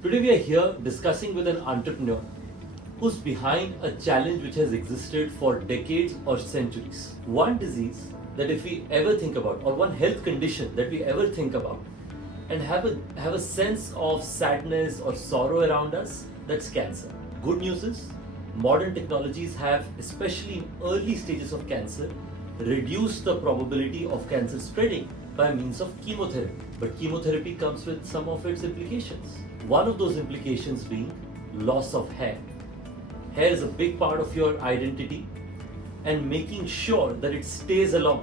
Today we are here discussing with an entrepreneur who's behind a challenge which has existed for decades or centuries. One disease that if we ever think about, or one health condition that we ever think about and have a sense of sadness or sorrow around us, that's cancer. Good news is modern technologies have, especially in early stages of cancer, reduced the probability of cancer spreading by means of chemotherapy. But chemotherapy comes with some of its implications. One of those implications being loss of hair. Hair is a big part of your identity, and making sure that it stays along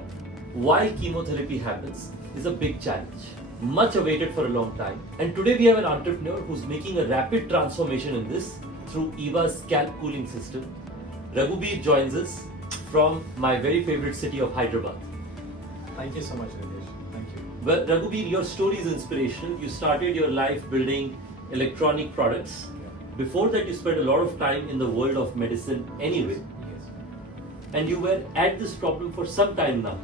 while chemotherapy happens is a big challenge. Much awaited for a long time. And today we have an entrepreneur who's making a rapid transformation in this through Eva Scalp Cooling system. Raghuveer joins us from my very favorite city of Hyderabad. Thank you so much, Rajesh. Thank you. Well, Raghuveer, your story is inspirational. You started your life building electronic products. Before that, you spent a lot of time in the world of medicine anyway. Yes. And you were at this problem for some time now.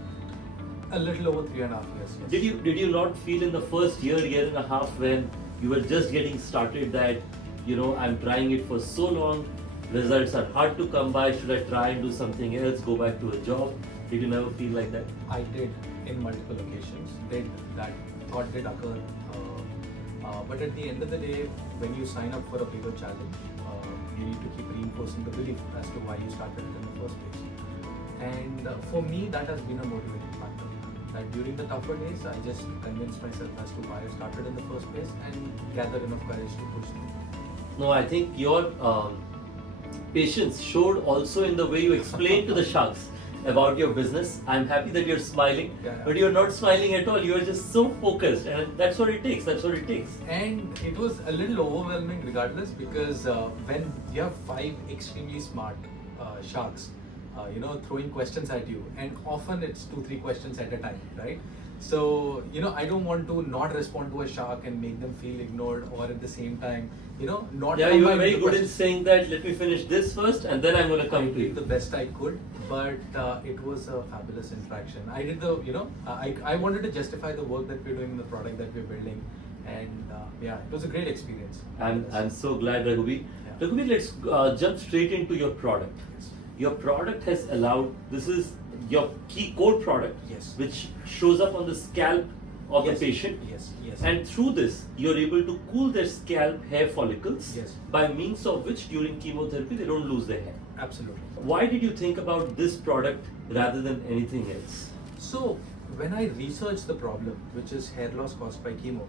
A little over 3.5 years. Yes. Did you not feel in the first year and a half when you were just getting started that, I'm trying it for so long, results are hard to come by, should I try and do something else, go back to a job? Did you never feel like that? I did in multiple occasions. That thought did occur. But at the end of the day, when you sign up for a bigger challenge, you need to keep reinforcing the belief as to why you started it in the first place. And for me, that has been a motivating factor. That during the tougher days, I just convinced myself as to why I started in the first place and gather enough courage to push through. No, I think your patience showed also in the way you explained to the sharks about your business. I'm happy that you're smiling, but you're not smiling at all. You're just so focused, and that's what it takes. And it was a little overwhelming regardless, because when you have 5 extremely smart sharks, throwing questions at you, and often it's 2-3 questions at a time, right? So, I don't want to not respond to a shark and make them feel ignored, or at the same time, not. Yeah, you were very good in saying that. Let me finish this first, and then I'm going to come to you. The best I could, but it was a fabulous interaction. I did I wanted to justify the work that we're doing in the product that we're building, and it was a great experience. I'm so glad, Raghuveer. Yeah. Raghuveer, let's jump straight into your product. Yes. Your product has allowed, this is your key core product, Yes. which shows up on the scalp of the patient. Yes. And through this, you're able to cool their scalp hair follicles, Yes. by means of which during chemotherapy they don't lose their hair. Absolutely. Why did you think about this product rather than anything else? So, when I researched the problem, which is hair loss caused by chemo,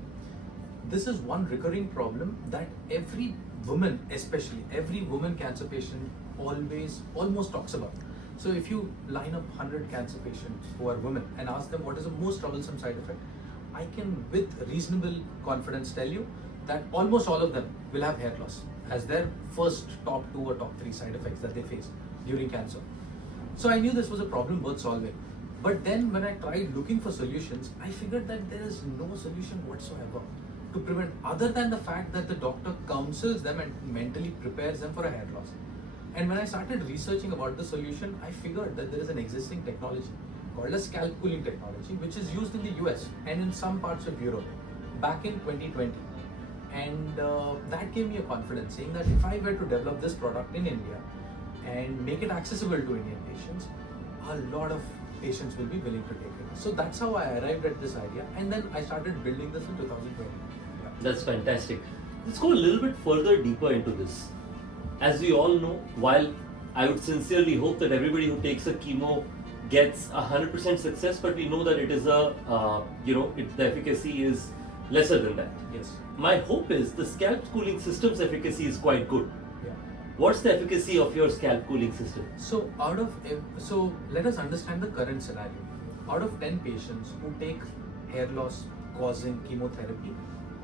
this is one recurring problem that every woman, especially every woman cancer patient, almost talks about. So if you line up 100 cancer patients who are women and ask them what is the most troublesome side effect, I can with reasonable confidence tell you that almost all of them will have hair loss as their first top 2 or top 3 side effects that they face during cancer. So I knew this was a problem worth solving. But then when I tried looking for solutions, I figured that there is no solution whatsoever to prevent, other than the fact that the doctor counsels them and mentally prepares them for a hair loss. And when I started researching about the solution, I figured that there is an existing technology called a scalp cooling technology, which is used in the US and in some parts of Europe back in 2020. And that gave me a confidence, saying that if I were to develop this product in India and make it accessible to Indian patients, a lot of patients will be willing to take it. So that's how I arrived at this idea, and then I started building this in 2020. Yeah. That's fantastic. Let's go a little bit further deeper into this. As we all know, while I would sincerely hope that everybody who takes a chemo gets 100% success, but we know that it is the efficacy is lesser than that. Yes. My hope is the scalp cooling system's efficacy is quite good. Yeah. What's the efficacy of your scalp cooling system? So let us understand the current scenario. Out of 10 patients who take hair loss causing chemotherapy,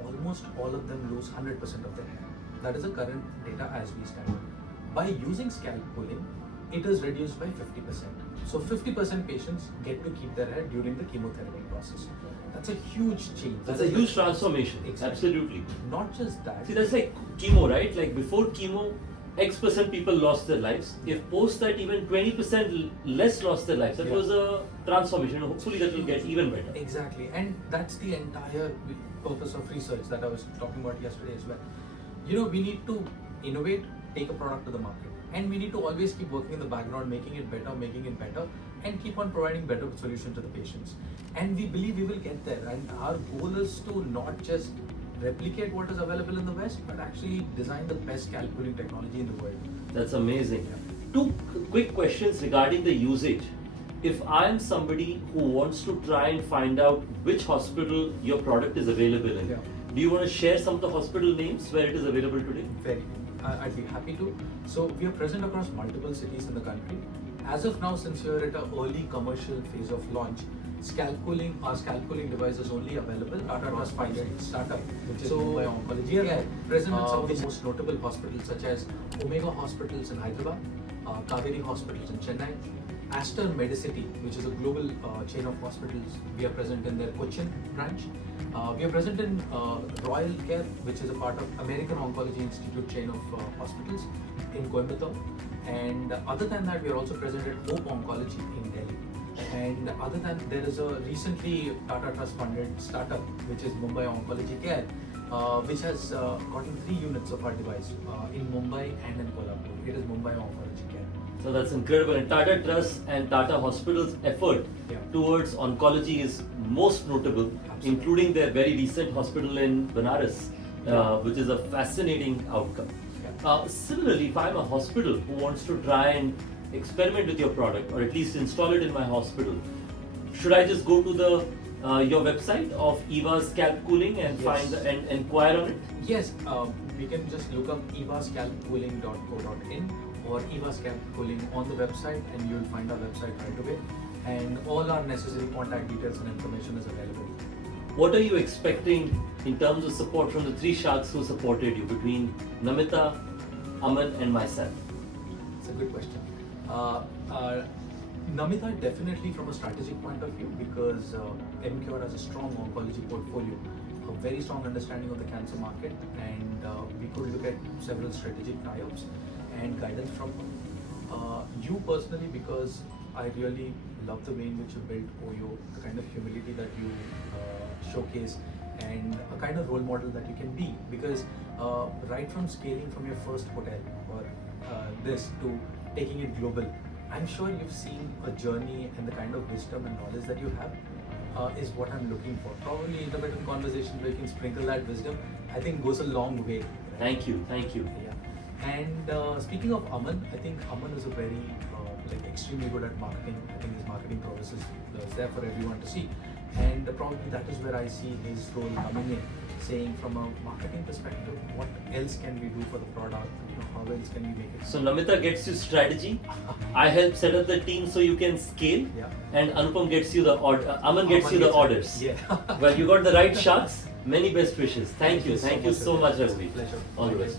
almost all of them lose 100% of their hair. That is the current data as we stand. By using scalp cooling, it is reduced by 50%. So 50% patients get to keep their hair during the chemotherapy process. That's a huge change. That's a huge transformation. Exactly. Absolutely. Not just that. See, that's like chemo, right? Like before chemo, X% people lost their lives. If post that, even 20% less lost their lives. That was a transformation. Hopefully that will get even better. Exactly. And that's the entire purpose of research that I was talking about yesterday as well. we need to innovate, take a product to the market, and we need to always keep working in the background, making it better, and keep on providing better solution to the patients. And we believe we will get there. And our goal is to not just replicate what is available in the West, but actually design the best scalp cooling technology in the world. That's amazing. Two quick questions regarding the usage. If I am somebody who wants to try and find out which hospital your product is available in, do you want to share some of the hospital names where it is available today? Very. I'd be happy to. So we are present across multiple cities in the country. As of now, since we are at an early commercial phase of launch, our scalp cooling device is only available at our Trust 5 startup, which is Mumbai Oncology. We are present in some of the most notable hospitals such as Omega Hospitals in Hyderabad, Kaveri Hospitals in Chennai, Aster Medicity, which is a global chain of hospitals. We are present in their Cochin branch. We are present in Royal Care, which is a part of American Oncology Institute chain of hospitals in Coimbatore. And other than that, we are also present at Hope Oncology in Delhi. And other than, there is a recently Tata Trust funded startup, which is Mumbai Oncology Care, which has gotten 3 units of our device in Mumbai and in Kolhapur. It is Mumbai Oncology Care. So that's incredible. And Tata Trust and Tata Hospital's effort towards oncology is most notable, including their very recent hospital in Benares, which is a fascinating outcome. Similarly, if I'm a hospital who wants to try and experiment with your product, or at least install it in my hospital, should I just go to the your website of Eva Scalp Cooling and find and inquire on it? Yes, we can just look up evascalpcooling.co.in or Eva Scalp Cooling on the website, and you'll find our website right away. And all our necessary contact details and information is available. What are you expecting in terms of support from the 3 sharks who supported you, between Namita, Aman and myself? It's a good question. Namita, definitely from a strategic point of view, because MCure has a strong oncology portfolio, a very strong understanding of the cancer market, and we could look at several strategic tie-ups and guidance from her. You personally, because I really love the way in which you built Oyo, the kind of humility that you showcase, and a kind of role model that you can be, because right from scaling from your first hotel or this to taking it global, I'm sure you've seen a journey, and the kind of wisdom and knowledge that you have is what I'm looking for. Probably intermittent conversation where you can sprinkle that wisdom, I think goes a long way. Thank you. Yeah. And speaking of Aman, I think Aman is a very extremely good at marketing. I think his marketing prowess is there for everyone to see. And probably that is where I see his role coming in, saying from a marketing perspective, what else can we do for the product? How else can we make it? So Namita gets you strategy, I help set up the team so you can scale, and Anupam gets you the Aman gets you the orders. Yeah. Well, you got the right sharks. Many best wishes. Thank you so much, Raghuveer. Pleasure. All the best.